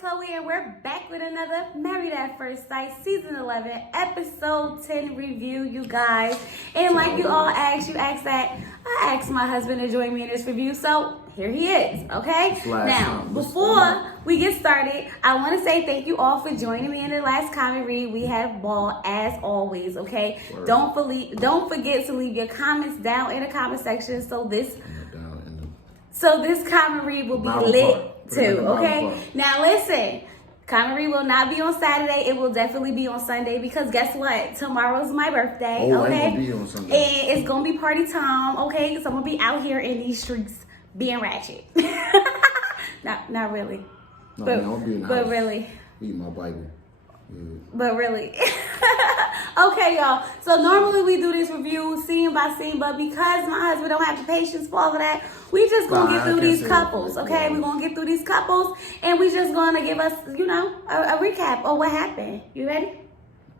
Chloe, and we're back with another Married at First Sight, Season 11, Episode 10 review, you guys. And like you all asked, I asked my husband to join me in this review, so here he is, okay? Now, before we get started, I want to say thank you all for joining me in the last comment read. We have ball as always, okay? Word. Don't forget to leave your comments down in the comment section so this comment read will be lit too, okay? Now listen, comment read will not be on Saturday. It will definitely be on Sunday because guess what? Tomorrow's my birthday, okay? Ain't gonna be on Sunday. And it's gonna be party time, okay? So I'm gonna be out here in these streets being ratchet. not really. No, but really. Reading my Bible. Yeah. But really. Okay, y'all. So normally we do this review scene by scene, but because my husband don't have the patience for all of that, we just gonna get through these couples, okay? We're gonna get through these couples, and we just gonna give us, a recap of what happened. You ready?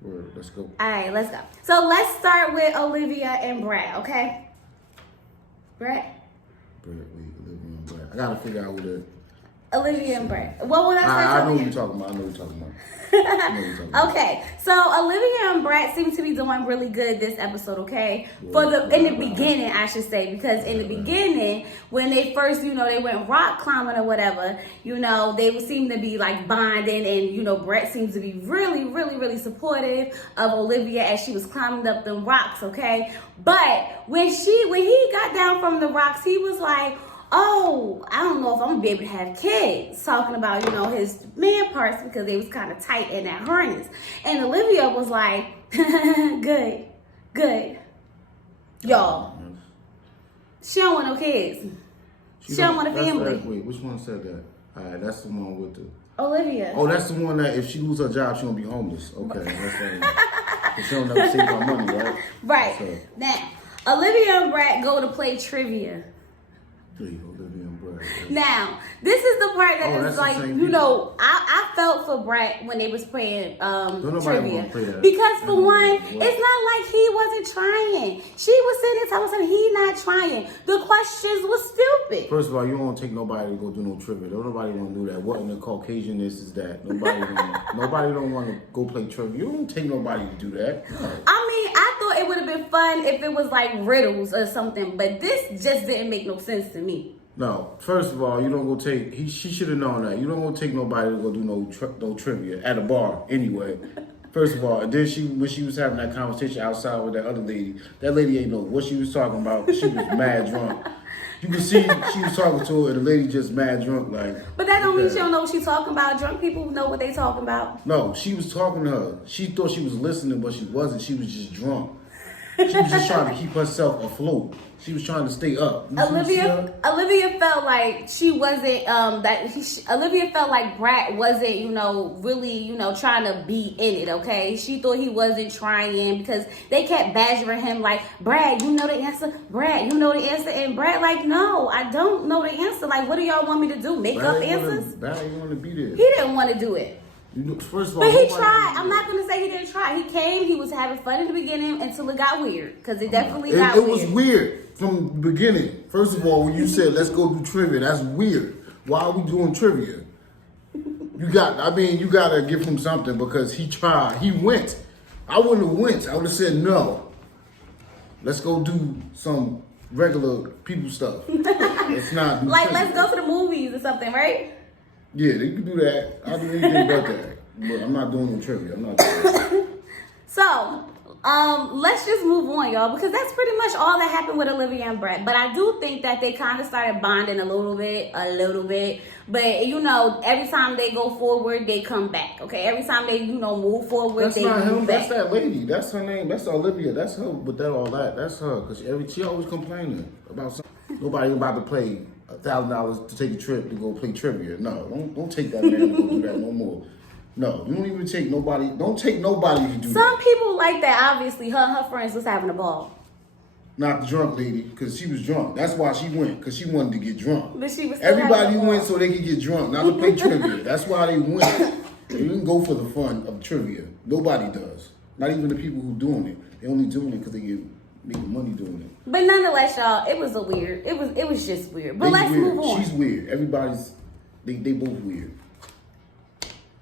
Word, let's go. All right, let's go. So let's start with Olivia and Brad, okay? Brad, Olivia and Brad. I gotta figure out who the... Olivia and Brad. What was I know what you're talking about. Okay, so Olivia and Brad seem to be doing really good this episode, okay? In the beginning, I should say, because in the beginning, when they first, they went rock climbing or whatever, they would seem to be like bonding, and Brett seems to be really, really, really supportive of Olivia as she was climbing up them rocks, okay? But when he got down from the rocks, he was like, oh, I don't know if I'm gonna be able to have kids. Talking about, his man parts because they was kind of tight in that harness. And Olivia was like, good. Y'all, she don't want no kids. She don't want a family. Wait, which one said that? All right, that's the one with the... Olivia. Oh, that's the one that if she lose her job, she gonna be homeless. Okay, that's right. She don't never save her money, right? Right. So. Now, Olivia and Brad go to play trivia. Now, this is the part that is like, I felt for Brett when they was playing trivia. Because for one, it's not like he wasn't trying. She was sitting there telling him he not trying. The questions were stupid. First of all, you don't take nobody to go do no trivia. Nobody don't do that. What in the Caucasianness is that? Nobody don't want to go play trivia. You don't take nobody to do that. No. I thought it would have been fun if it was like riddles or something, but this just didn't make no sense to me. No, first of all, you don't go take... She should have known that. You don't go take nobody to go do no trivia at a bar anyway. First of all, and then when she was having that conversation outside with that other lady, that lady ain't know what she was talking about. She was mad drunk. You can see she was talking to her and the lady just mad drunk. But that don't mean she don't know what she's talking about. Drunk people know what they talking about. No, she was talking to her. She thought she was listening, but she wasn't. She was just drunk. She was just trying to keep herself afloat. She was trying to stay up. Olivia felt like she wasn't Olivia felt like Brad wasn't, really, trying to be in it, okay? She thought he wasn't trying because they kept badgering him like, Brad, you know the answer? Brad, you know the answer? And Brad like, no, I don't know the answer. Like, what do y'all want me to do? Make up answers? Brad didn't want to be there. He didn't want to do it. First of all, but he tried. I'm not going to say he didn't try. He came. He was having fun in the beginning until it got weird. Because it definitely got weird. It was weird from the beginning. First of all, when you said, let's go do trivia, that's weird. Why are we doing trivia? You got to give him something because he tried. He went. I wouldn't have went. I would have said, no. Let's go do some regular people stuff. It's not... like, let's go to the movies or something, right? Yeah, they can do that. I'll do anything but that. But I'm not doing no trivia. I'm not doing that. So, let's just move on, y'all, because that's pretty much all that happened with Olivia and Brett. But I do think that they kind of started bonding a little bit. But, every time they go forward, they come back, okay? Every time they, move forward, they move back. That's that lady. That's her name. That's Olivia. That's her. But that's her. Because she always complaining about something. Nobody about to play $1,000 to take a trip to go play trivia. No, don't take that man to go do that no more. No, you don't even take nobody. Don't take nobody to do that. Some people like that. Obviously, her friends was having a ball. Not the drunk lady, because she was drunk. That's why she went, because she wanted to get drunk. But she was. Everybody went so they could get drunk, not to play trivia. That's why they went. They didn't go for the fun of trivia. Nobody does. Not even the people who doing it. They only doing it because they get making money doing it. But nonetheless, y'all, it was just weird. But let's move on. She's weird. They both weird.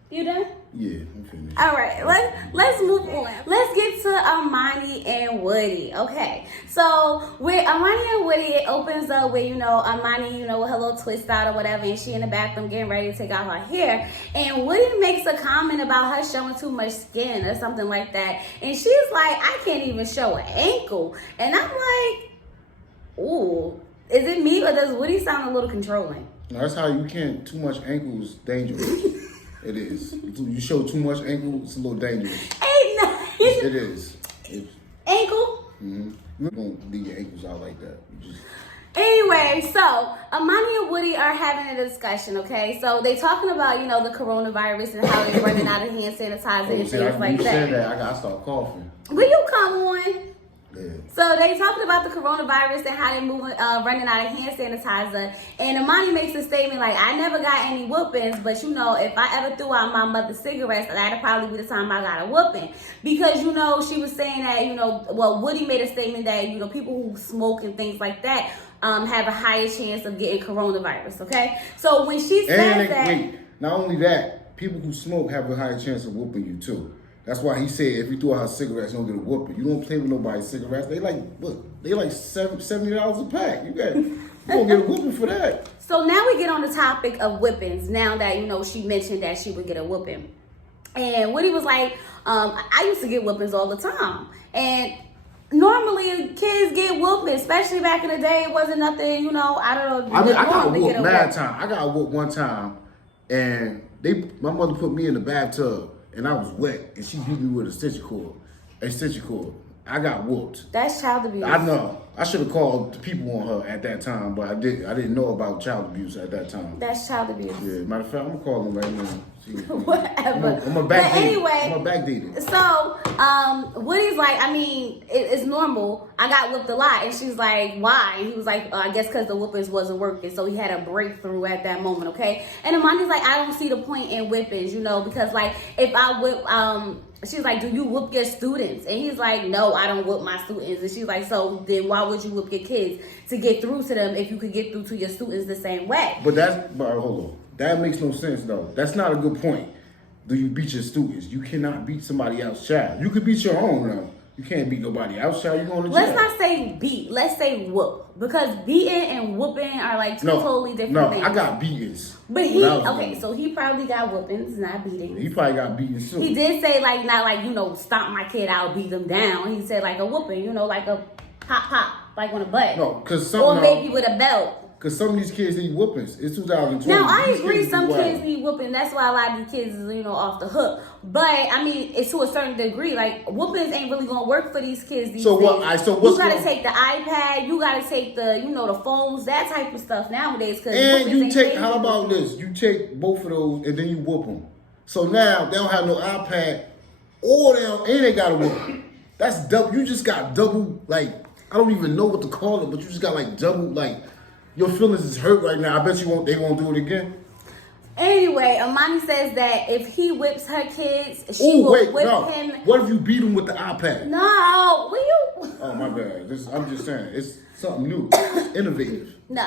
You done? Yeah, I'm finished. All right, let's move on. Let's get to Armani and Woody. Okay, so with Armani and Woody, it opens up with, Armani, with her little twist out or whatever, and she in the bathroom getting ready to take out her hair, and Woody makes a comment about her showing too much skin or something like that, and she's like, I can't even show an ankle, and I'm like, ooh, is it me or does Woody sound a little controlling? No, that's how you can't. Too much ankle is dangerous. It is. You show too much ankle, it's a little dangerous. Ain't nothing. It is. Ankle? Mm-hmm. You don't leave your ankles out like that. You just... Anyway, so Armani and Woody are having a discussion, okay? So they talking about, the coronavirus and how they're running out of hand sanitizer and things like you that. said that, I gotta start coughing. Will you come on? Yeah. So they talking about the coronavirus and how they running out of hand sanitizer. And Armani makes a statement like, I never got any whoopings, but if I ever threw out my mother's cigarettes, that'd probably be the time I got a whooping. Because, she was saying that, Woody made a statement that, people who smoke and things like that have a higher chance of getting coronavirus, okay? So when she says that... Wait, not only that, people who smoke have a higher chance of whooping you too. That's why he said if you throw out cigarettes, you don't get a whooping. You don't play with nobody's cigarettes. They like $70 a pack. You don't get a whooping for that. So now we get on the topic of whippings. Now that she mentioned that she would get a whooping, and Woody was like, I used to get whoopings all the time, and normally kids get whooping, especially back in the day. It wasn't nothing, I don't know. I got whooped mad time. I got whooped one time, and my mother put me in the bathtub. And I was wet, and she beat me with a stitch cord. I got whooped. That's child abuse. I know. I should have called the people on her at that time, but I didn't know about child abuse at that time. That's child abuse. Yeah, matter of fact, I'm gonna call them right now. Whatever. I'm a backdate it. So, Woody's like, it's normal. I got whooped a lot. And she's like, why? And he was like, I guess because the whoopings wasn't working. So he had a breakthrough at that moment, okay? And Amani's like, I don't see the point in whippings, because if I whip, she's like, do you whoop your students? And he's like, no, I don't whoop my students. And she's like, so then why would you whoop your kids to get through to them if you could get through to your students the same way? But hold on. That makes no sense though. That's not a good point. Do you beat your students? You cannot beat somebody else's child. You could beat your own though. You can't beat nobody else's child. You're going to jail. Let's not say beat. Let's say whoop. Because beating and whooping are two totally different things. No, I got beatings. But so he probably got whoopings, not beatings. He probably got beatings too. He did say not stomp my kid out, beat them down. He said a whooping, like a pop, like on a butt. No, because or maybe with a belt. Because some of these kids need whoopings. It's 2020. Now, I agree some kids need whooping. That's why a lot of these kids is, off the hook. But, it's to a certain degree. Whoopings ain't really going to work for these kids these days. You got to take the iPad. You got to take the, the phones, that type of stuff nowadays. And you take, how about this? You take both of those and then you whoop them. So now, they don't have no iPad and they got to whoop them. That's double. You just got double, I don't even know what to call it, but you just got double, your feelings is hurt right now. I bet they won't do it again. Anyway, Amani says that if he whips her kids, she will whip him. What if you beat him with the iPad? No, will you? Oh, my bad. I'm just saying. It's something new. It's innovative. No.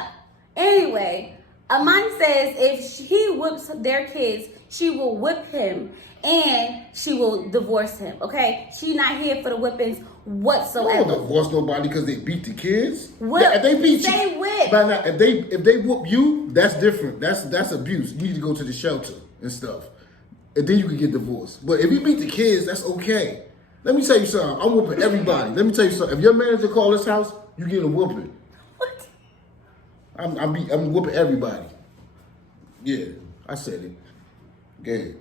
Anyway, Amani says if he whips their kids, she will whip him and she will divorce him, okay? She's not here for the whippings whatsoever. I don't divorce nobody because they beat the kids. Whip. If they beat Say you, whip. But now, if they whoop you, that's different. That's abuse. You need to go to the shelter and stuff, and then you can get divorced. But if you beat the kids, that's okay. Let me tell you something. I'm whooping everybody. Let me tell you something. If your manager call this house, you get a whooping. What? I'm whooping everybody. Yeah, I said it. Good.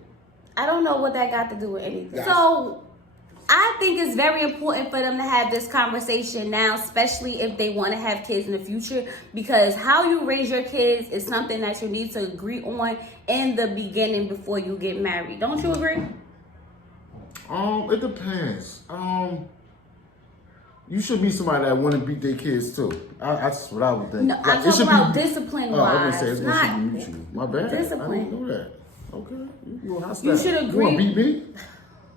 I don't know what that got to do with anything. Yes. So I think it's very important for them to have this conversation now, especially if they want to have kids in the future, because how you raise your kids is something that you need to agree on in the beginning before you get married. Don't you agree? It depends. You should be somebody that want to beat their kids too. That's what I would think. No, I'm talking about discipline wise. I was gonna say it's gonna be mutual. My bad. Discipline. I didn't know that. Okay. You should agree. You want to beat me?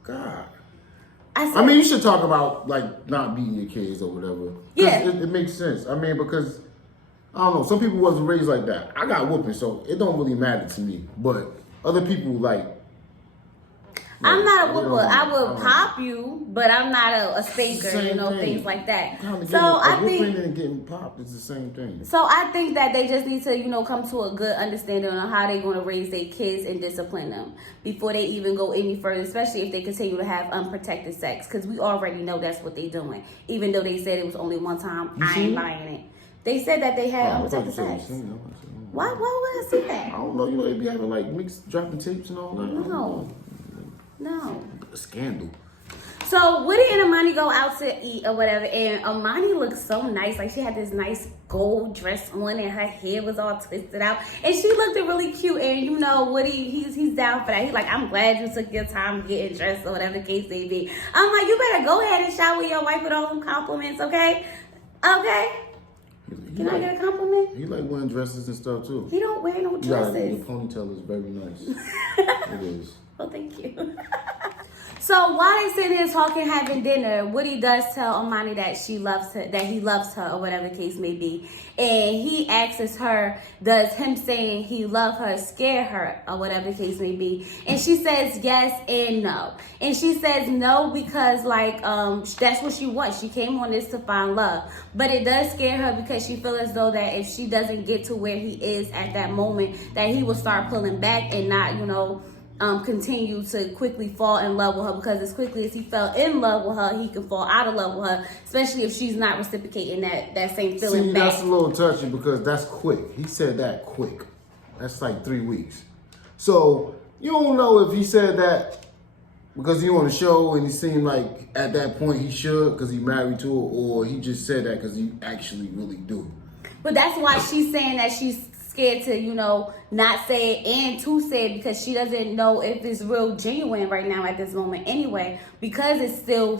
God. You should talk about not beating your kids or whatever. Yeah. It makes sense. Because I don't know. Some people wasn't raised like that. I got whooping, so it don't really matter to me. But other people I'm not a whooper. I would pop you, but I'm not a spanker, things like that. So I think whooping and getting popped is the same thing. So I think that they just need to, come to a good understanding on how they're going to raise their kids and discipline them before they even go any further, especially if they continue to have unprotected sex, because we already know that's what they're doing. Even though they said it was only one time, I ain't buying it. They said that they had unprotected sex. Why would I see that? I don't know. They be having like mixed dropping tapes and all that. No. A scandal. So Woody and Armani go out to eat or whatever, and Armani looks so nice. Like, she had this nice gold dress on, and her hair was all twisted out, and she looked really cute. And Woody, he's down for that. He's like, I'm glad you took your time getting dressed or whatever the case may be. I'm like, you better go ahead and shower your wife with all them compliments, okay? Okay. Can I get a compliment? He like wearing dresses and stuff too. He don't wear no dresses. The ponytail is very nice. It is. Well, thank you. So while they sitting here talking, having dinner, Woody does tell Armani that he loves her, or whatever the case may be. And he asks her, does him saying he loves her scare her, or whatever the case may be? And she says yes and no. And she says no because that's what she wants. She came on this to find love. But it does scare her because she feels as though that if she doesn't get to where he is at that moment, that he will start pulling back and not, continue to quickly fall in love with her, because as quickly as he fell in love with her, he can fall out of love with her, especially if she's not reciprocating that same feeling back. That's a little touchy because that's quick. He said that quick. That's like 3 weeks. So you don't know if he said that because he on the show and he seemed like at that point he should because he married to her, or he just said that because he actually really do. But that's why she's saying that she's scared to, not say it and to say it, because she doesn't know if it's real genuine right now at this moment anyway, because it's still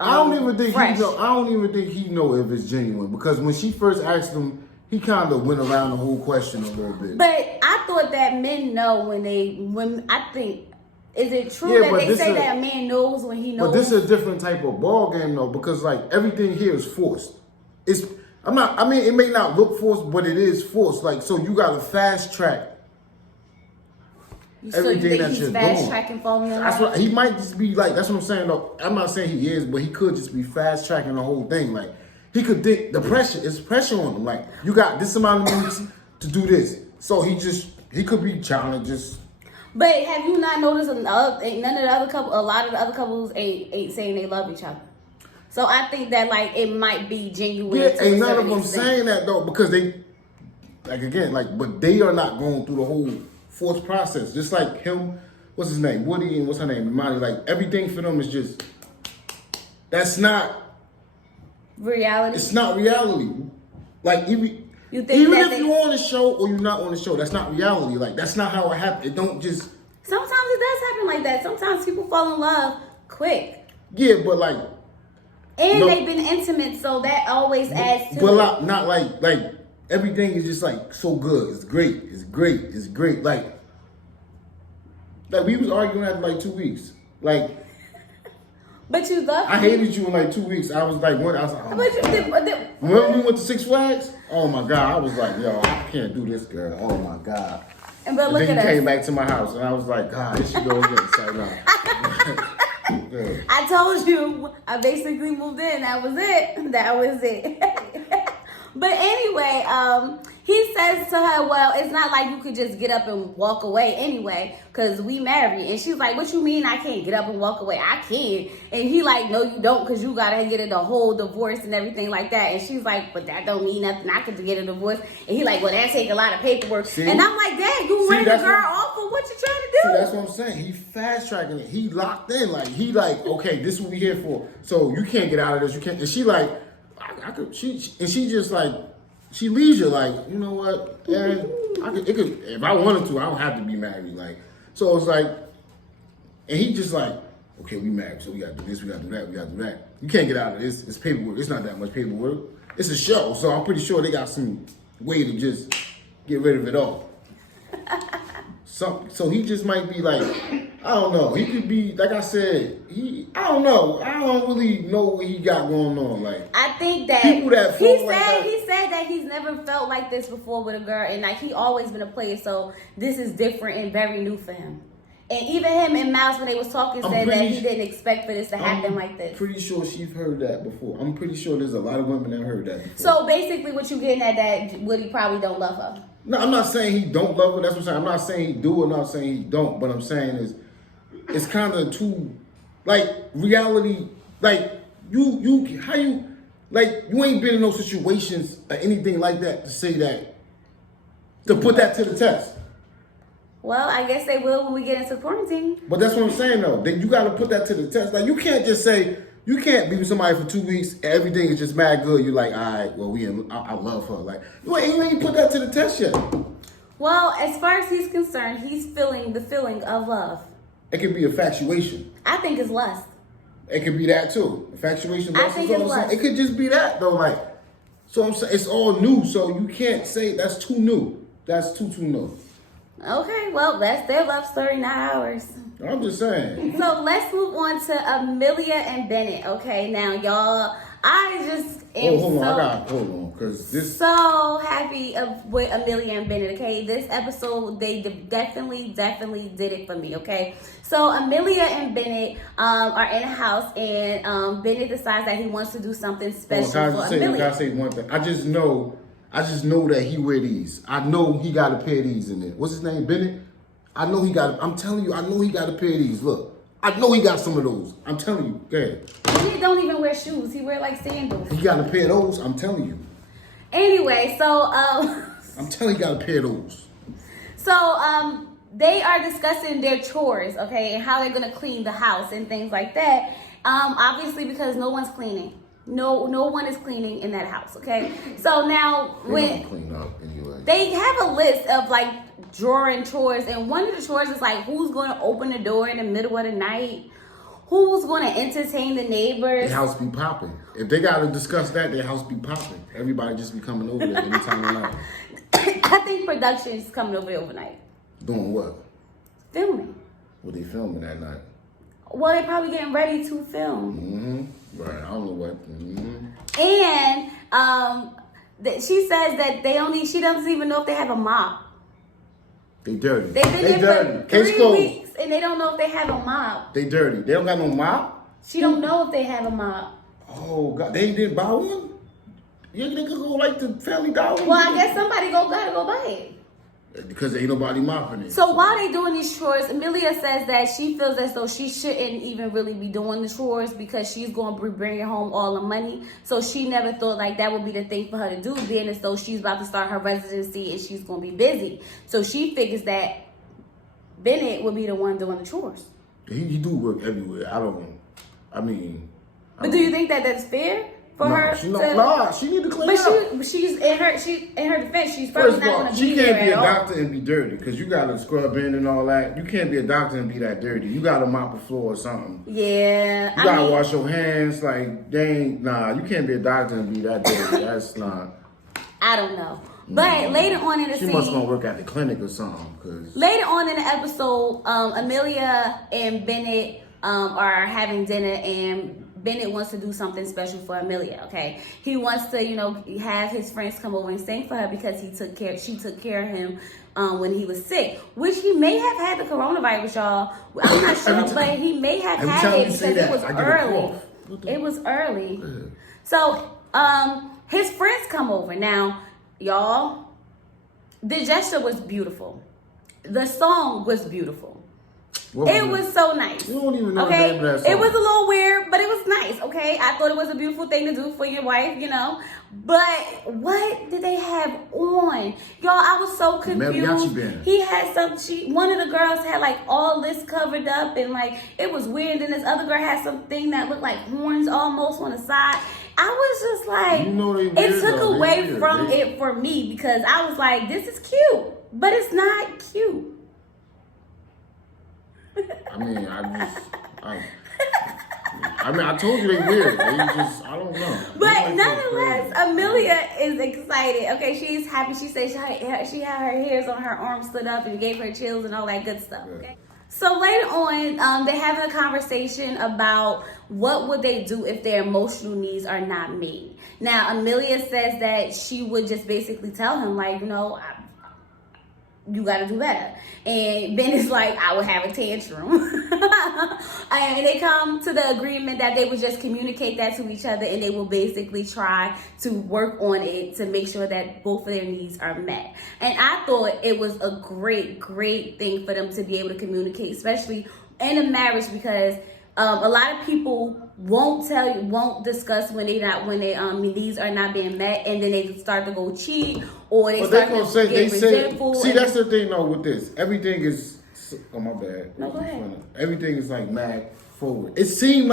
I don't even think fresh. he know if it's genuine, because when she first asked him, he kind of went around the whole question a little bit. But I thought that men know is it true that they say that a man knows when he knows? But this is a different type of ball game though, because everything here is forced. It may not look forced, but it is forced. So you got to fast track everything that you're doing. Fast tracking falling in love? He might just be that's what I'm saying though. I'm not saying he is, but he could just be fast tracking the whole thing. He could think the pressure is pressure on him. You got this amount of minutes to do this. So he could be trying to just. But have you not noticed a lot of the other couples ain't saying they love each other? So I think that it might be genuine. Yeah, ain't none of them saying that though, because they, but they are not going through the whole forced process. Just like him, what's his name, Woody, and what's her name, Armani. Everything for them is just. That's not reality. It's not reality. Even if you're on the show or you're not on the show, that's not reality. That's not how it happens. It don't just. Sometimes it does happen like that. Sometimes people fall in love quick. Yeah, but and they've been intimate, so that always adds to it. But not everything is just so good. It's great. It's great. It's great. We was arguing after 2 weeks. But you love me. I hated you in 2 weeks. I was oh Remember we went to Six Flags? Oh my God. I was yo, I can't do this, girl. Oh my God. And then you came back to my house and I was God, here she goes again. Yeah. I told you, I basically moved in. That was it. But anyway, he says to her, well, it's not like you could just get up and walk away anyway, because we married. And she's like, what you mean I can't get up and walk away? I can. And he no, you don't, because you got to get a whole divorce and everything like that. And she's like, but that don't mean nothing. I could get a divorce. And he well, that take a lot of paperwork. See? And I'm like, Dad, you running the girl off for what you trying to do? See, that's what I'm saying. He fast tracking it. He locked in. Okay, this is what we here for. So you can't get out of this. You can't. And she I could. She just she leaves you you know what? It could, if I wanted to, I don't have to be married. So it's and he just okay, we married, so we gotta do this, we gotta do that, we gotta do that. You can't get out of this. It's paperwork. It's not that much paperwork. It's a show, so I'm pretty sure they got some way to just get rid of it all. So he just might be I don't know. He could be, like I said, I don't know. I don't really know what he got going on. I think that people that he said that he's never felt like this before with a girl, and he always been a player, so this is different and very new for him. And even him and Mouse, when they was talking, said that he didn't expect for this to happen like this. I'm pretty sure she's heard that before. I'm pretty sure there's a lot of women that heard that before. So basically what you getting at that Woody probably don't love her. No, I'm not saying he don't love her. That's what I'm saying. I'm not saying he do, I'm not saying he don't. But I'm saying is, it's kind of too, like, reality, like, you ain't been in those situations or anything like that to say that, to put that to the test. Well, I guess they will when we get into quarantine. But that's what I'm saying, though. That you got to put that to the test. Like, you can't just say, you can't be with somebody for 2 weeks, everything is just mad good. You're like, all right, well, I love her. Like, you ain't put that to the test yet. Well, as far as he's concerned, he's feeling the feeling of love. It could be infatuation. I think it's lust. It could be that, too. Infatuation, lust, I think it's lust. it could just be that, though. Like, so I'm saying, it's all new, so you can't say that's too new. That's too new. Okay, well, that's their love story, not ours. I'm just saying. So let's move on to Amelia and Bennett. Okay, now y'all, I just am hold on, because this so happy with Amelia and Bennett. Okay, this episode they definitely did it for me. Okay, so Amelia and Bennett are in a house, and Bennett decides that he wants to do something special for Amelia. Can I say one thing? I just know that he wear these. I know he got a pair of these in there. What's his name? Bennett? I'm telling you, I know he got a pair of these. Look. I know he got some of those. I'm telling you. Go ahead. He don't even wear shoes. He wear like sandals. He got a pair of those. I'm telling you. Anyway, so I'm telling you, he got a pair of those. So they are discussing their chores, okay, and how they're gonna clean the house and things like that. Obviously because no one's cleaning. No one is cleaning in that house, okay? So now they don't clean up anyway. They have a list of like drawing chores, and one of the chores is like who's gonna open the door in the middle of the night, who's gonna entertain the neighbors. Their house be popping. If they gotta discuss that, their house be popping. Everybody just be coming over there anytime of night. I think production is coming over there overnight. Doing what? Filming. What they filming that night? Well, they're probably getting ready to film. Mm-hmm. Right. I don't know what. Mm-hmm. And she says that she doesn't even know if they have a mop. They dirty. They've been there for 3 weeks and they don't know if they have a mop. They dirty. They don't got no mop? She don't know if they have a mop. Oh, God. They didn't buy one? You think they could go like the Family Dollar? Well, I guess somebody gotta go buy it. Because ain't nobody mopping it. So while they doing these chores, Amelia says that she feels as though she shouldn't even really be doing the chores because she's going to be bringing home all the money. So she never thought like that would be the thing for her to do, being as though she's about to start her residency and she's going to be busy. So she figures that Bennett would be the one doing the chores. He do work everywhere. But do you think that that's fair? For her she need to clean up. But she's in her defense. She's probably not going to be there. She can't be a doctor and be dirty because you got to scrub in and all that. You can't be a doctor and be that dirty. You got to mop the floor or something. Yeah, you got to wash your hands. Like you can't be a doctor and be that dirty. That's not. I don't know. But later on in the scene, she must gonna work at the clinic or something. Cause later on in the episode, Amelia and Bennett are having dinner, and Bennett wants to do something special for Amelia, okay? He wants to, have his friends come over and sing for her because she took care of him when he was sick, which he may have had the coronavirus, y'all. I'm not sure, but he may have had it because it was early. It was early. So, his friends come over. Now, y'all, the gesture was beautiful. The song was beautiful. It was so nice. You don't even know okay? the name of that song. It was a little weird, but it was nice, okay? I thought it was a beautiful thing to do for your wife, But what did they have on? Y'all, I was so confused. He had one of the girls had like all this covered up and like it was weird. And this other girl had something that looked like horns almost on the side. I was just like, it took away from it for me because I was like, this is cute, but it's not cute. I told you they weird. I don't know. But nonetheless, Amelia is excited. Okay, she's happy. She said she had her hairs on her arms stood up and gave her chills and all that good stuff. Okay. So later on, they're having a conversation about what would they do if their emotional needs are not met. Now, Amelia says that she would just basically tell him, like, you got to do better. And Ben is like, I would have a tantrum. And they come to the agreement that they would just communicate that to each other, and they will basically try to work on it to make sure that both of their needs are met. And I thought it was a great thing for them to be able to communicate, especially in a marriage, because a lot of people won't discuss when their needs are not being met, and then they start to go cheat, or they start to get resentful. See, that's the thing though with this. Everything is, oh my bad. No, go ahead. Everything is like mad forward. It just seemed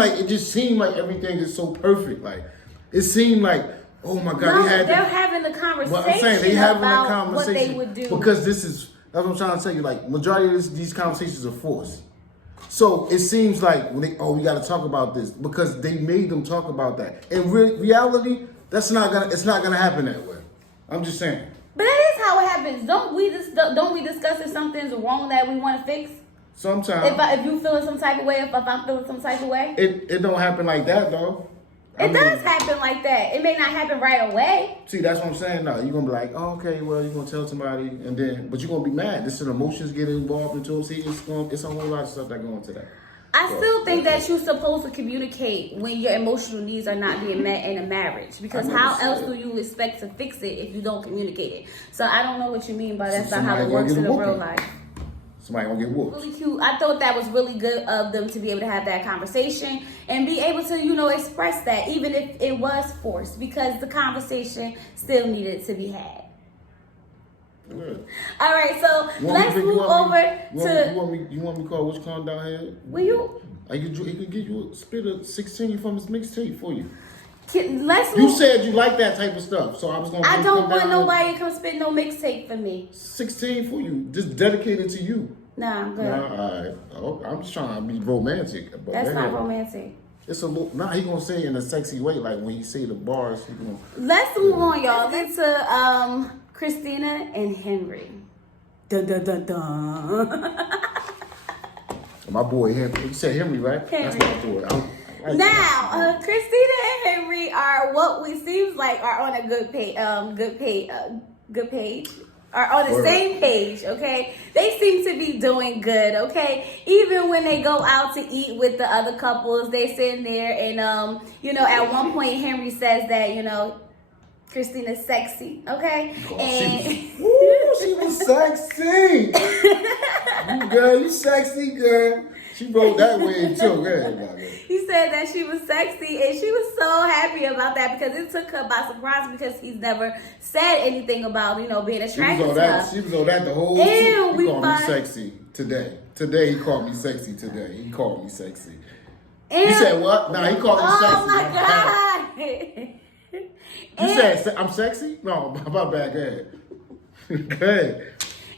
like everything is so perfect. Like, it seemed like, oh my God, they're having a conversation. Well, I'm saying they having a conversation what they would do. Because that's what I'm trying to tell you. Like, majority of these conversations are forced. So it seems like we got to talk about this because they made them talk about that. In reality, it's not gonna happen that way. I'm just saying. But that is how it happens. Don't we discuss if something's wrong that we want to fix? Sometimes. If you feeling some type of way, if I'm feeling some type of way, it don't happen like that though. It does happen like that. It may not happen right away. See, that's what I'm saying. Now you're gonna be like, oh, okay, well, you're gonna tell somebody, but you're gonna be mad. This is emotions get involved into it. See, it's a whole lot of stuff that go into that. I still think that you're supposed to communicate when your emotional needs are not being met in a marriage, because how else do you expect to fix it if you don't communicate it? So I don't know what you mean by that's not how it works in the real life. Somebody gonna get whooped. Really cute. I thought that was really good of them to be able to have that conversation and be able to, express that, even if it was forced, because the conversation still needed to be had. Good. All right, so let's move over to. You want me to call which clown down here? Will you? He could give you a spit of 16 from his mixtape for you. You said you like that type of stuff, so I was gonna. I don't want nobody to come spit no mixtape for me. 16 for you, just dedicated to you. Nah, I'm good. All right. I'm just trying to be romantic. But that's not romantic. It's a little. Nah, he gonna say it in a sexy way, like when he say the bars. Let's move on, y'all. Get to Christina and Henry. Dun dun dun dun. My boy Henry. You said Henry, right? Henry. That's my boy. Now, Christina and Henry are what we seems like are on a good page. Are on the same page, okay? They seem to be doing good, okay? Even when they go out to eat with the other couples, they sitting there and at one point Henry says that Christina's sexy, okay? She was sexy. You sexy girl. She broke that way too. He said that she was sexy, and she was so happy about that because it took her by surprise because he's never said anything about being attracted to her. She was on that the whole time. He called me sexy today. Today he called me sexy. He called me sexy. You said what? Nah, he called me sexy. Oh my God. You said I'm sexy? No, my bad. Go ahead. Go ahead.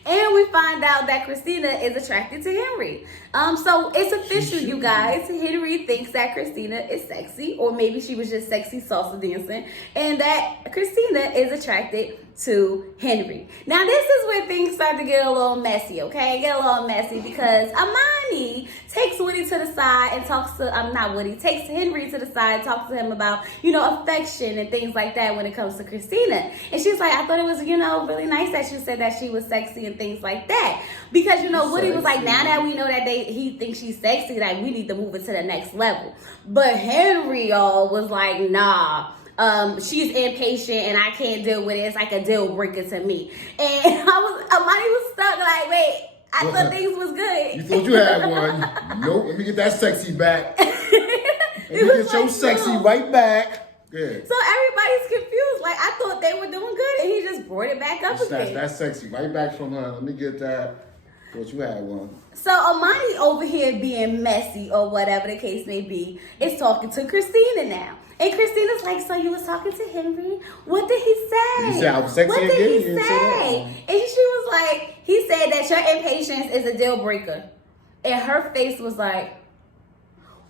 And we find out that Christina is attracted to Henry. So it's official, you guys. Henry thinks that Christina is sexy, or maybe she was just sexy salsa dancing, and that Christina is attracted to Henry. Now, this is where things start to get a little messy, okay? Get a little messy because Armani takes Woody to the side and takes Henry to the side and talks to him about, affection and things like that when it comes to Christina. And she's like, I thought it was, really nice that you said that she was sexy and things like that. Because, Woody was like, now that we know that he thinks she's sexy, like, we need to move it to the next level. But Henry, y'all, was like, nah. She's impatient and I can't deal with it. It's like a deal breaker to me. And Armani was stuck like, wait, I thought things was good. You thought you had one. Nope, let me get that sexy back. Let me get your sexy right back. Yeah. So everybody's confused. Like, I thought they were doing good and he just brought it back up again. That's sexy right back from her. Let me get that. Thought you had one. So Armani over here being messy or whatever the case may be is talking to Christina now. And Christina's like, so you was talking to Henry? What did he say? He said I was sexy what again. did he say? And she was like, he said that your impatience is a deal breaker. And her face was like,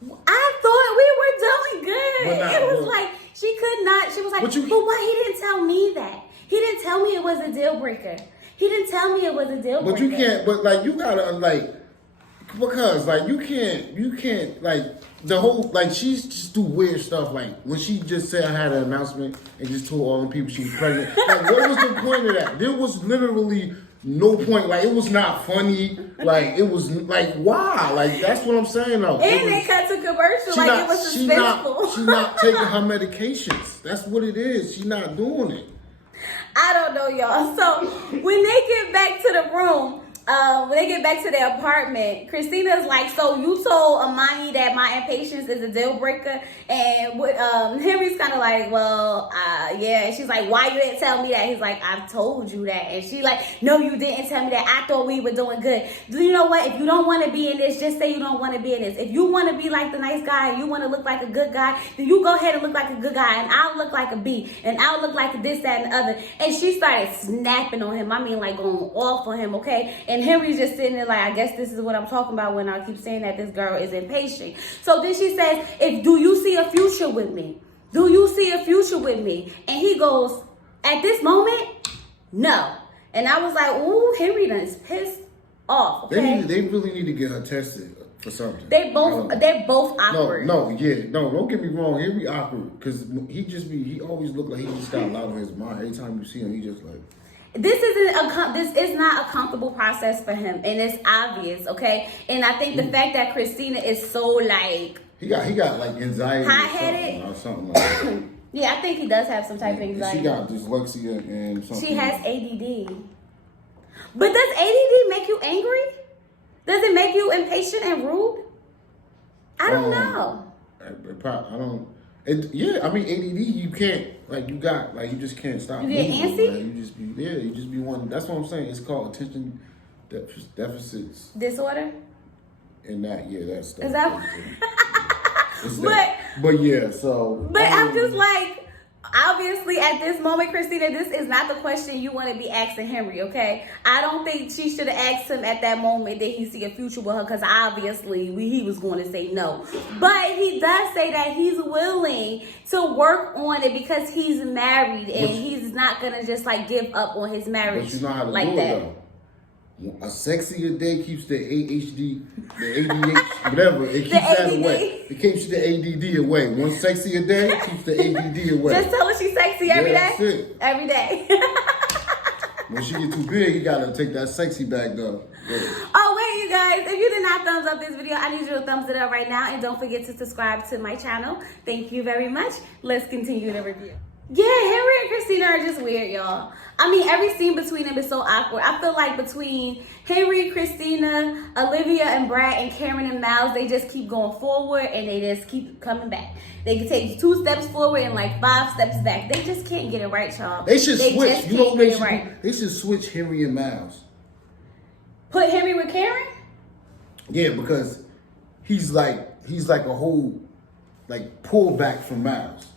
I thought we were doing good. It was like, she could not. She was like, but why he didn't tell me that? He didn't tell me it was a deal breaker. He didn't tell me it was a deal breaker. But you can't, you gotta, because, you can't, the whole, she's just do weird stuff. When she just said I had an announcement and just told all the people she was pregnant. What was the point of that? There was literally no point. Like, it was not funny. Like, it was like, why? Like, that's what I'm saying though. And they cut to commercial like it was suspenseful. She's not taking her medications. That's what it is. She's not doing it. I don't know, y'all. So when they get back to the room, when they get back to their apartment, Christina's like, so you told Armani that my impatience is a deal breaker? And Henry's kind of like, well, yeah. And she's like, why you didn't tell me that? He's like, I've told you that. And she's like, no, you didn't tell me that. I thought we were doing good. Do you know what? If you don't want to be in this, just say you don't want to be in this. If you want to be like the nice guy and you want to look like a good guy, then you go ahead and look like a good guy. And I'll look like a B. And I'll look like this, that, and the other. And she started snapping on him. I mean, like going off on him, okay? And Henry's just sitting there like, I guess this is what I'm talking about when I keep saying that this girl is impatient. So then she says, do you see a future with me? Do you see a future with me? And he goes, at this moment, no. And I was like, ooh, Henry done is pissed off. Okay? They really need to get her tested for something. They're both awkward. No, don't get me wrong. Henry awkward because he always look like he just got a lot on his mind. Every time you see him, he just like. This is not a comfortable process for him, and it's obvious, okay? And I think the fact that Christina is so like he got like anxiety, high-headed or something like that. Yeah, I think he does have some type of anxiety. She got dyslexia and something. She has ADD. But does ADD make you angry? Does it make you impatient and rude? I don't know. I don't. Yeah, I mean ADD. You can't you just can't stop. You get antsy. Like, you just be one. That's what I'm saying. It's called attention deficits disorder. And that's stuff. Is that? But yeah, so. But I'm just like. Obviously, at this moment, Christina, this is not the question you want to be asking Henry, okay? I don't think she should have asked him at that moment that he see a future with her, because obviously he was going to say no. But he does say that he's willing to work on it because he's married and he's not going to just like give up on his marriage. But you know how to like do that. It, though. A sexier day keeps the ADHD, the ADHD, whatever. It keeps that away. It keeps the ADD away. One sexier day keeps the ADD away. Just tell her she's sexy every day. That's it. Every day. When she get too big, you gotta take that sexy back though. Yeah. Oh wait, you guys! If you did not thumbs up this video, I need you to thumbs it up right now, and don't forget to subscribe to my channel. Thank you very much. Let's continue the review. Yeah, Henry and Christina are just weird, y'all. I mean, every scene between them is so awkward. I feel like between Henry, Christina, Olivia and Brad, and Karen and Miles, they just keep going forward and they just keep coming back. They can take 2 steps forward and like 5 steps back. They just can't get it right, y'all. They should switch. Just can't get it right. They should switch Henry and Miles. Put Henry with Karen? Yeah, because he's like a whole like pullback from Miles.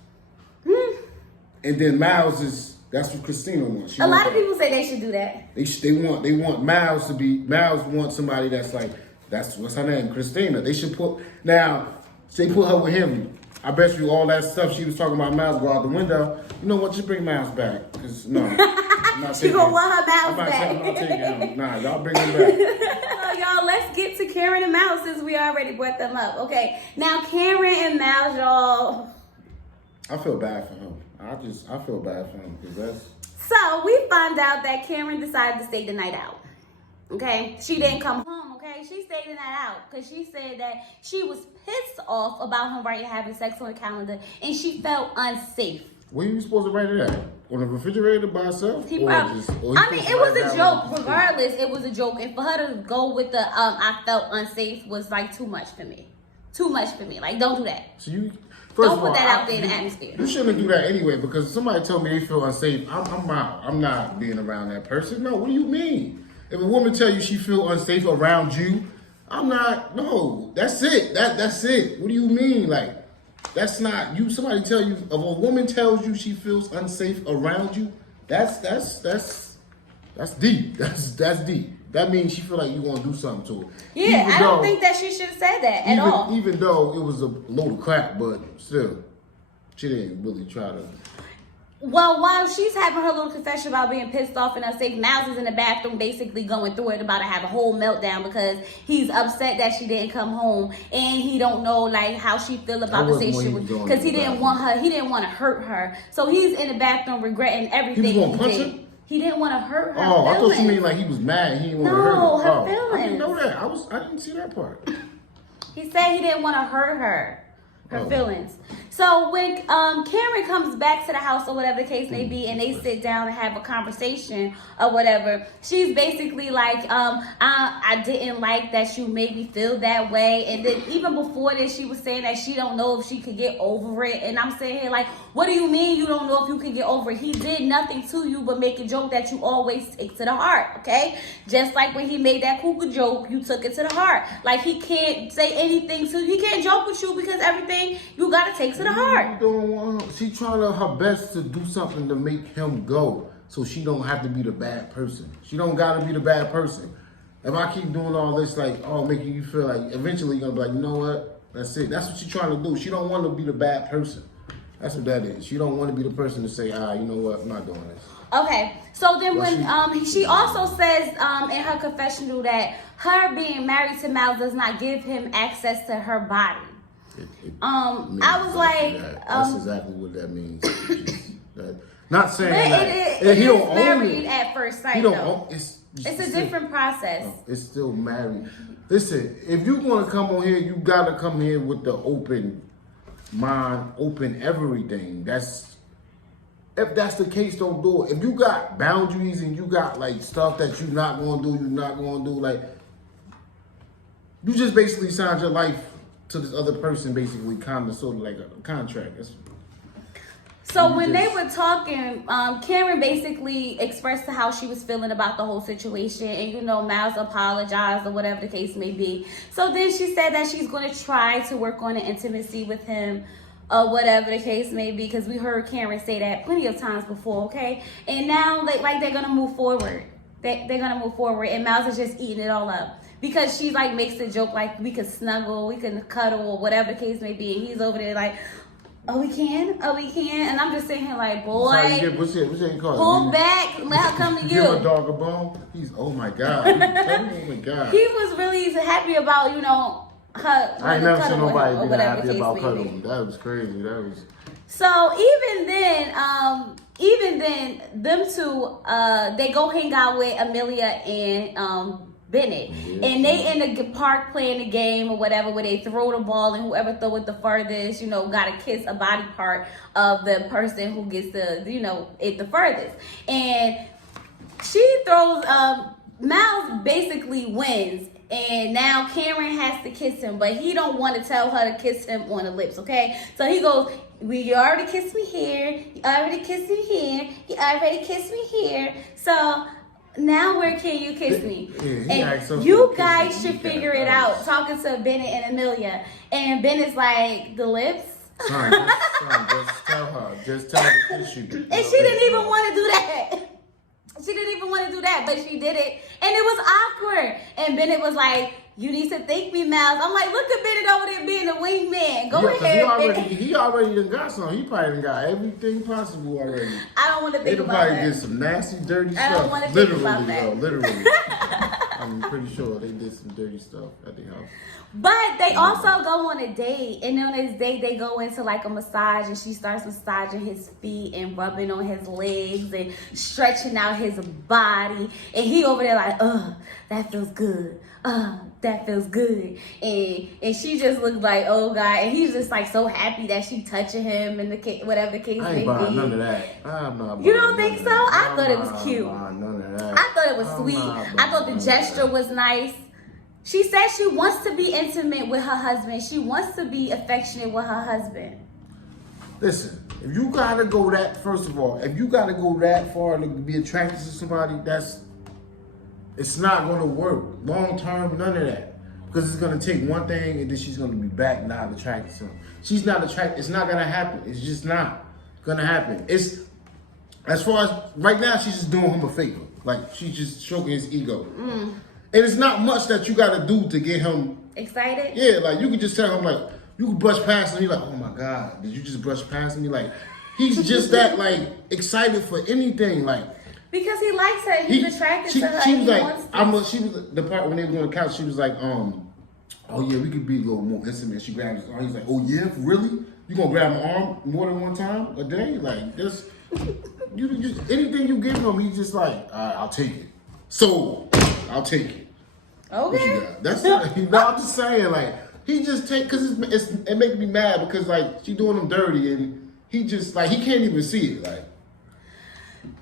And then Miles that's what Christina wants. A lot of people say they should do that. They want Miles to be, Miles wants somebody that's like, what's her name? Christina. They should put her with Henry. I bet you all that stuff she was talking about Miles go out the window. You know what? Just bring Miles back. Because no. I'm not she gonna want her Miles back. I'm not taking him. Nah, y'all bring him back. So y'all, let's get to Karen and Miles since we already brought them up. Okay. Now Karen and Miles, y'all. I feel bad for him. I feel bad for him because that's. So we found out that Karen decided to stay the night out. Okay, she didn't come home. Okay, she stayed the night out because she said that she was pissed off about him having sex on the calendar and she felt unsafe. Where you supposed to write it at? On the refrigerator by herself? It was a joke. Regardless, it was a joke, and for her to go with the I felt unsafe was like too much for me. Too much for me. Like, don't do that. So you. Don't put that out there in the atmosphere. You shouldn't do that anyway because if somebody told me they feel unsafe, I'm not being around that person. No, what do you mean? If a woman tell you she feel unsafe around you, I'm not. No, that's it. That's it. What do you mean? Like, that's not you. Somebody tell you if a woman tells you she feels unsafe around you, that's deep. That's deep. That means she feel like you want to do something to her. Yeah, I don't think that she should have said that at all. Even though it was a load of crap, but still, she didn't really try to. Well, while she's having her little confession about being pissed off and unsafe, Miles is in the bathroom basically going through it, about to have a whole meltdown because he's upset that she didn't come home and he don't know like how she feel about the situation because he didn't want to hurt her. So he's in the bathroom regretting everything he did. He didn't want to hurt her Oh, feelings. I thought you mean like he was mad. He didn't want to hurt her. No, her I feelings. didn't know that. I didn't see that part. He said he didn't want to hurt her feelings. So when Karen comes back to the house or whatever the case may be, and they sit down and have a conversation or whatever, she's basically like, I didn't like that you made me feel that way. And then even before this, she was saying that she don't know if she could get over it. And I'm saying here, like, what do you mean you don't know if you can get over it? He did nothing to you but make a joke that you always take to the heart, okay? Just like when he made that cougar joke, you took it to the heart. Like, he can't say anything to you. He can't joke with you because everything you got to take to the heart. She trying her best to do something to make him go so she don't have to be the bad person. She don't got to be the bad person. If I keep doing all this, like, making you feel like eventually you're going to be like, you know what? That's it. That's what she's trying to do. She don't want to be the bad person. That's what that is. She don't want to be the person to say, you know what? I'm not doing this. Okay. So then when she also says in her confessional that her being married to Mal does not give him access to her body. I was like, that's exactly what that means. Not saying that it he don't is own married it. at first sight. He don't though. own it's a different process. It's still married. Listen, if you want to come on here, you gotta come here with the open mind, open everything. If that's the case, don't do it. If you got boundaries and you got like stuff that you're not gonna do, like you just basically signed your life to this other person, basically, kind of sort of like a contract. So when they were talking, Karen basically expressed to how she was feeling about the whole situation, and Miles apologized or whatever the case may be. So then she said that she's going to try to work on an intimacy with him, or whatever the case may be, because we heard Karen say that plenty of times before, okay? And now they're going to move forward. They're going to move forward, and Miles is just eating it all up. Because she like makes a joke like we can snuggle, we can cuddle, or whatever the case may be. And he's over there like, we can. And I'm just sitting here like, boy, what's it called? Pull back, let her come to you. Give a dog a bone. Oh my God. Oh my God. He was really happy about, her. I ain't never seen nobody be being happy about cuddling. That was crazy. So even then, them two, they go hang out with Amelia and Bennett, and they in the park playing the game or whatever, where they throw the ball and whoever throw it the furthest, got to kiss a body part of the person who gets the, it the furthest. And she throws, Miles basically wins. And now Karen has to kiss him, but he don't want to tell her to kiss him on the lips, okay? So he goes, you already kissed me here, you already kissed me here, you already kissed me here. So now where can you kiss me? And you guys should figure it out, talking to Bennett and Amelia. And Bennett's like, the lips? Son, just tell her to kiss you. And she didn't even want to do that. She didn't even want to do that, but she did it. And it was awkward. And Bennett was like, you need to thank me, Miles. I'm like, look at Bennett over there being a wingman. Go ahead, he already done got some. He probably done got everything possible already. I don't want to think about that. They probably did some nasty, dirty stuff. I don't want to think about that. Literally. I'm pretty sure they did some dirty stuff at the house. But they also go on a date, and on this date they go into like a massage, and she starts massaging his feet and rubbing on his legs and stretching out his body, and he over there like, that feels good. That feels good. And she just looked like, oh God, and he's just like so happy that she touching him and whatever the case may be. I ain't buying none of that. I'm not. You don't think so? I thought it was cute. None of that. I thought it was sweet. I thought the gesture was nice. She said she wants to be intimate with her husband. She wants to be affectionate with her husband. Listen, if you gotta go that, first of all, if you gotta go that far to be attracted to somebody, it's not gonna work. Long term, none of that. Because it's gonna take one thing and then she's gonna be back not attracted to him. She's not attracted, it's not gonna happen. It's just not gonna happen. It's, as far as, right now, she's just doing him a favor. Like, she's just stroking his ego. And it's not much that you gotta do to get him excited. Yeah, like you could just tell him, like, you could brush past him. You're like, oh my God, did you just brush past him? You're like, he's just that like excited for anything, like because he likes her. He's attracted to her. She was like, she was the part when they were on the couch. She was like, oh yeah, we could be a little more intimate. She grabbed his arm. He's like, oh yeah, really? You gonna grab my arm more than one time a day? Like this. Anything you give him, he's just like, all right, I'll take it. So, I'll take it. Okay. What you got? That's not, I'm just saying, like, he just take, because it makes me mad because, like, she doing him dirty and he just, like, he can't even see it, like.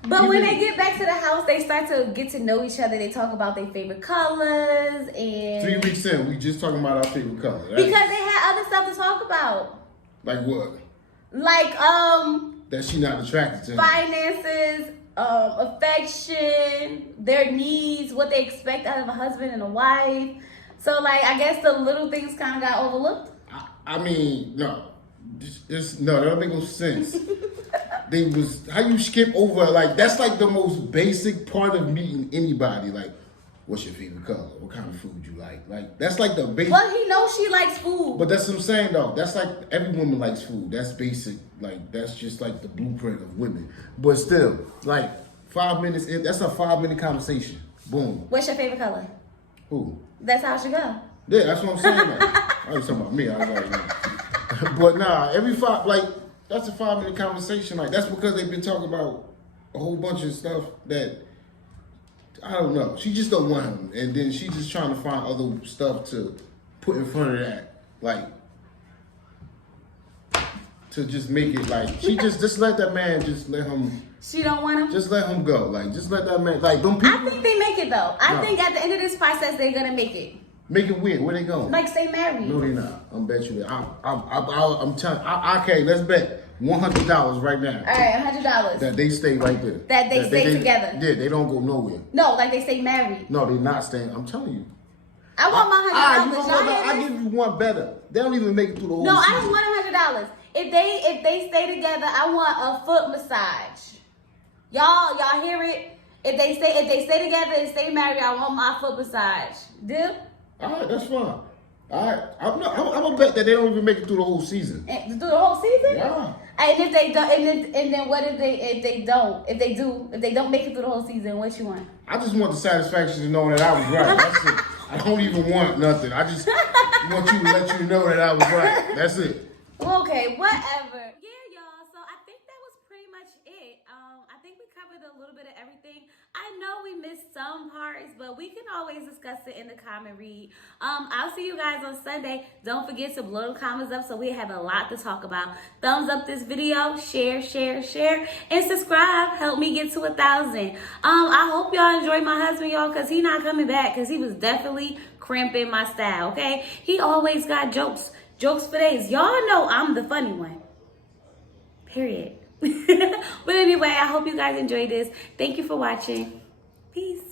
But when they get back to the house, they start to get to know each other. They talk about their favorite colors and 3 weeks in, we just talking about our favorite color. Right? Because they had other stuff to talk about. Like what? Like that she not attracted to him. Finances, affection, their needs, what they expect out of a husband and a wife. So like I guess the little things kind of got overlooked. I mean, no. No, that don't make no sense. They was how you skip over, like that's like the most basic part of meeting anybody. Like, what's your favorite color? What kind of food you like? Like that's like the basic. Well, he knows she likes food. But that's what I'm saying though. That's like every woman likes food. That's basic. Like that's just like the blueprint of women. But still, like 5 minutes. That's a 5-minute conversation. Boom. What's your favorite color? Who? That's how it should go. Yeah, that's what I'm saying. Like, I was talking about me. I was like, but nah, that's a 5-minute conversation. Like that's because they've been talking about a whole bunch of stuff that I don't know. She just don't want him, and then she just trying to find other stuff to put in front of that, like to just make it like she just let that man just let him. She don't want him. Just let him go. Like just let that man. Like them people. I think they make it though. I think at the end of this process they're gonna make it. Make it weird. Where they going? Like stay married. No, they not. I'm bet you that. I'm telling. Okay, let's bet $100 right now. All right, $100. That they stay right there. That they stay together. Yeah, they don't go nowhere. No, like they stay married. No, they're not staying. I'm telling you. I want my $100. You know what? I'll give you one better. They don't even make it through the whole No, season. I don't want $100. If they stay together, I want a foot massage. Y'all hear it? If they stay together and stay married, I want my foot massage. Deal? All right, that's fine. All right, I'm gonna bet that they don't even make it through the whole season. Through the whole season? Yeah. And if they don't, and then what if they don't make it through the whole season? What you want? I just want the satisfaction to know that I was right. That's it. I don't even want nothing. I just want you to let you know that I was right. That's it. Okay, whatever. Yeah, y'all. So I think that was pretty much it. I think we covered a little bit of everything. I know we missed some parts, but we can always discuss it in the comment read. I'll see you guys on Sunday. Don't forget to blow the comments up so we have a lot to talk about. Thumbs up this video, share, and subscribe. Help me get to 1,000. I hope y'all enjoy my husband, y'all, because he not coming back because he was definitely cramping my style, okay? He always got jokes for days. Y'all know I'm the funny one. Period. But anyway, I hope you guys enjoyed this. Thank you for watching. Peace.